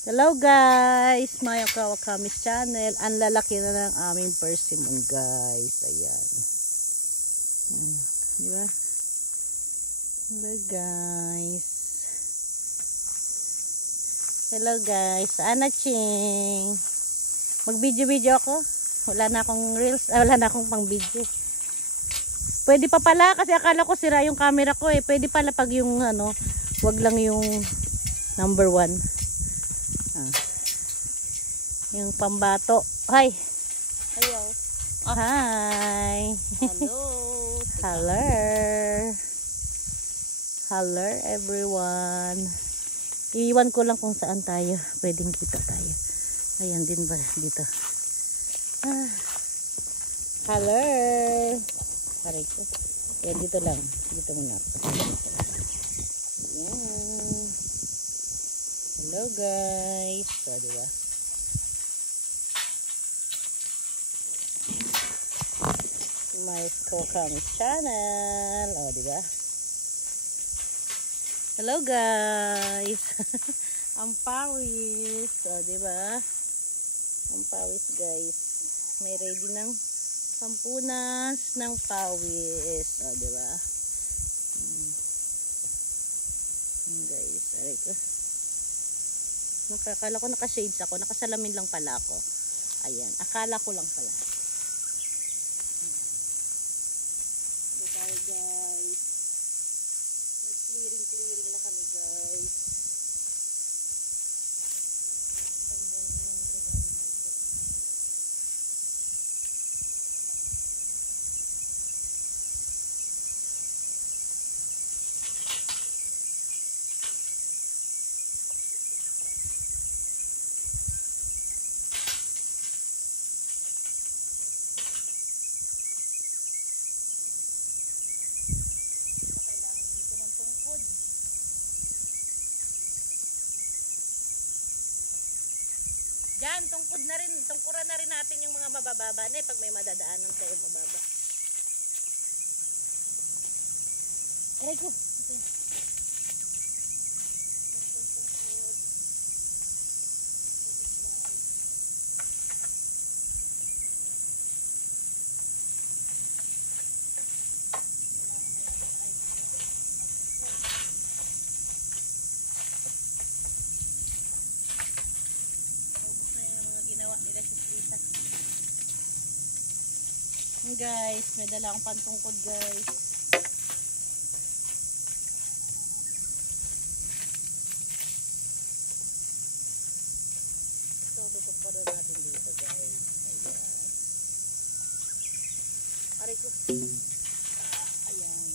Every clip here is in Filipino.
Hello guys, Maya Kawakamis channel. Ang lalaki na ng aming persimmon guys. Ayan. Di ba? Hello guys. Hello guys. Ana Ching. Mag-video ako. Wala na akong reels. Wala na akong pang video. Pwede pa pala kasi akala ko sira yung camera ko eh. Pwede pala pag yung ano, wag lang yung number 1. Yung pambato. Hi. Ayaw. Hi. Hello. Hello. Hello everyone. Iiwan ko lang kung saan tayo. Pwedeng kita tayo. Ayan din ba dito. Hello. Aray ko. Yan dito lang. Dito muna ako. Ayan. Hello guys. So, diba? My Kawakamis channel. O, diba? Hello guys. Ang pawis. O, diba? Ang pawis guys. May ready ng pampunas ng pawis. O, diba? Guys, aray ko. Nakakala ko naka-shades ako. Nakasalamin lang pala ako. Ayan. Akala ko lang pala. Ito tayo guys. Nag-clearing na kami guys. Tanggal na yung iwan mo dyan. Diyan, tungkuran na rin natin yung mga mabababa na pag may madadaanan tayo mababa. Aray ko. Guys, may dala akong pantungkod guys. So, tutuparan natin dito guys. Ayan. Aray ko. Ayan.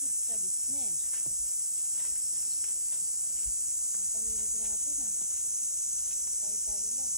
Sa business. Ang tahimik natin ah. Tayo-tayo lang.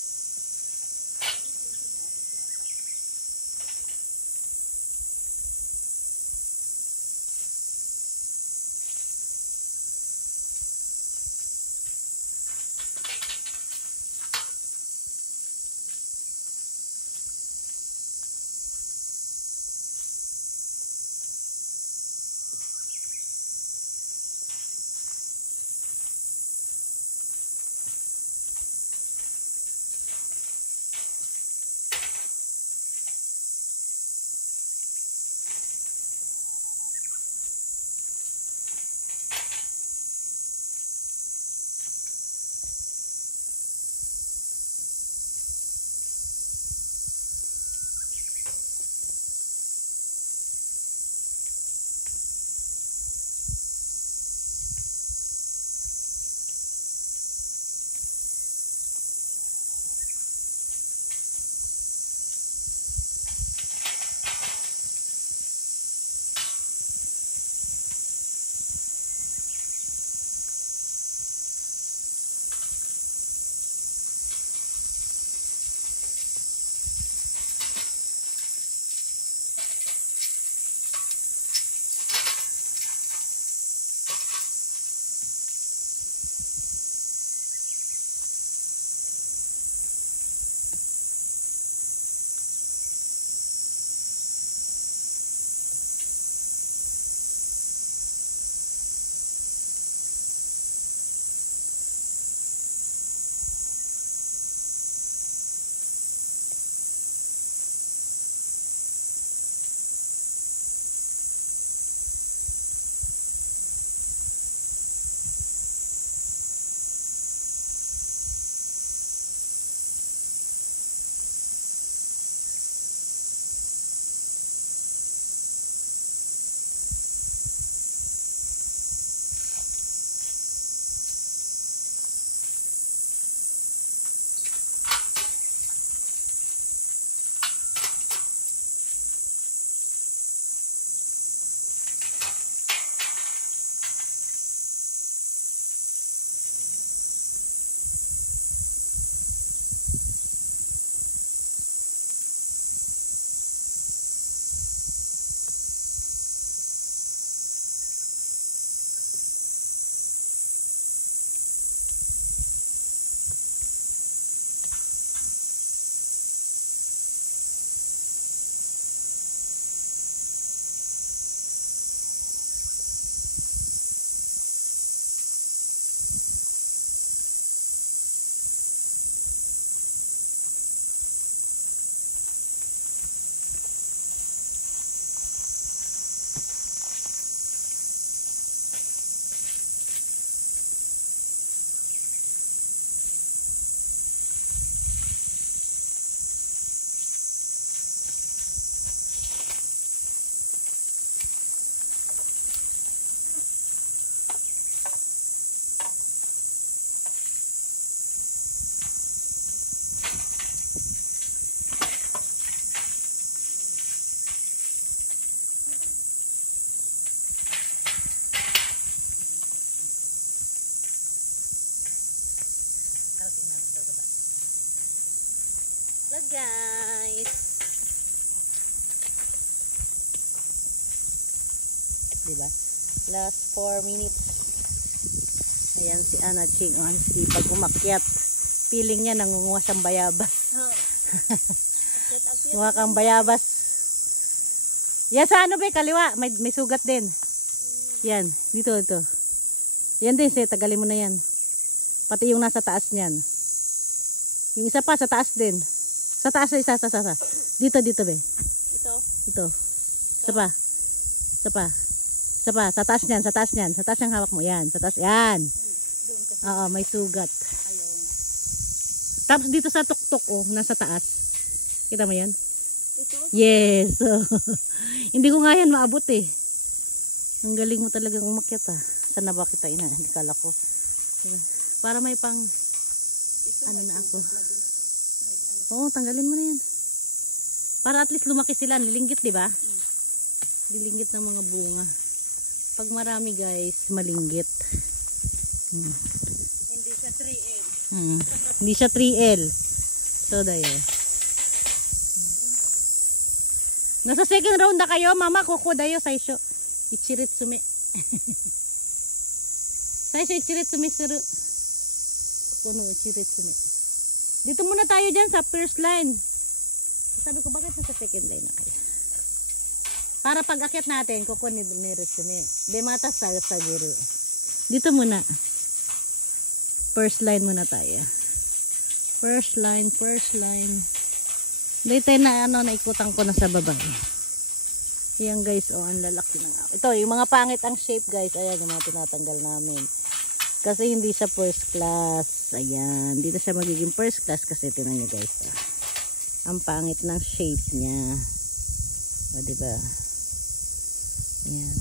Hello guys. Diba? Last 4 minutes. Ayan si Ana Ching. Oh, si pag umakyat. Feeling niya nangunguha siyang bayabas. Mukha kang bayabas. Yan sa ano ba? Kaliwa. May sugat din. Yan. Dito. Yan din. Tagalin mo na yan. Pati yung nasa taas niyan. Yung isa pa sa taas din. Sa taas isa. Dito be. Ito. Isa pa. Sa taas niyan. Sa taas yung hawak mo. Yan. Sa taas. Yan. Oo, may sugat. Tapos dito sa tuktok, oh, nasa taas. Kita mo yan? Yes. Hindi ko nga yan maabot eh. Ang galing mo talagang umakyat ah. Saan na ba kita ina? Hindi kala ko. Para may pang ano na ako. Oo, tanggalin mo na yan. Para at least lumaki sila. Nilinggit, di ba? Nilinggit ng mga bunga. Pag marami guys, malinggit. Hindi siya 3L. Hindi siya 3L. So, dayo. Nasa second round na kayo, mama. Kuko dayo, saisyo. Ichiritsume. Saisyo, ichiritsume suru. Kuno, ichiritsume. Dito muna tayo dyan sa first line. Sabi ko, bakit nasa second line na kayo? Para pag akyat natin, kuko ni Ritsume. Demata sa guru. Dito muna. First line muna tayo. First line. Dito na naikutan ko na sa baba. Ayan guys, ang lalaki ng ako. Ito, yung mga pangit ang shape guys. Ayan, yung mga tinatanggal namin. Kasi hindi siya first class. Ayan, dito siya magiging first class kasi tinan nyo guys. Ang pangit ng shape niya. O, diba? Ayan.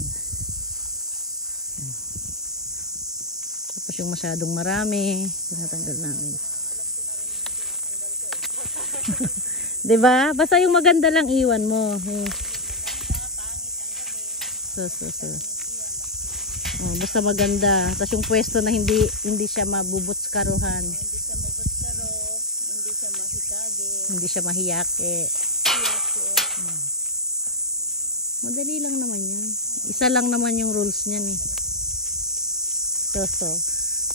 Tapos yung masyadong marami, tinatanggal namin. Diba? Basta yung maganda lang iwan mo. So. Oh, basta maganda. Tapos yung pwesto na hindi siya mabubutskaruhan. Hindi siya mabuskaro, hindi siya mahikage. Hindi siya mahiyake. Madali lang naman yan. Isa lang naman yung rules niyan eh. So.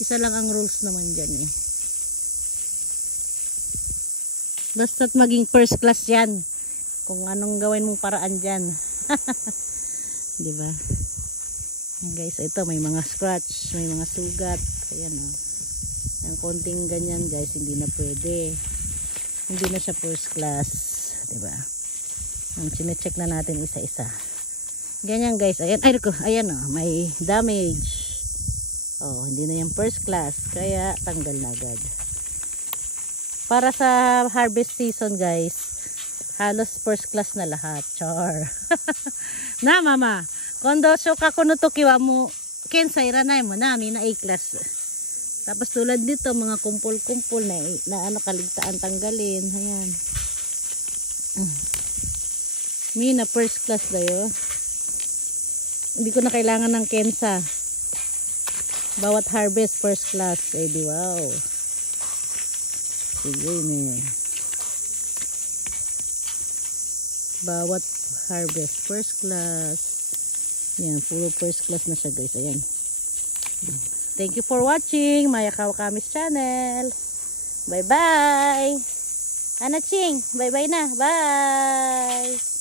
Isa lang ang rules naman dyan eh. Basta't maging first class yan. Kung anong gawin mong paraan dyan. Diba? Ayan guys, ito may mga scratch, may mga sugat. Ayan o. Ang konting ganyan guys, hindi na pwede. Hindi na siya first class. Diba? Ang chinecheck na natin isa-isa. Ganyan guys, ayan, ayan o, may damage. Oh, hindi na yung first class, kaya tanggal na agad. Para sa harvest season guys, halos first class na lahat. Char. Na mama, kondo shoka kuno toki wa mo kensai ranai mo nami na A-class. Tapos tulad dito mga kumpul-kumpul na kaligtaan tanggalin. Ayan. Mi na first class dayo. Hindi ko na kailangan ng kensa. Bawat harvest first class. Eh di wow. Sige ne. Bawat harvest first class. Yan, puro first class na siya guys. Ayan. Thank you for watching Maya Kawakamis channel. Bye bye. Anaching, bye bye na. Bye.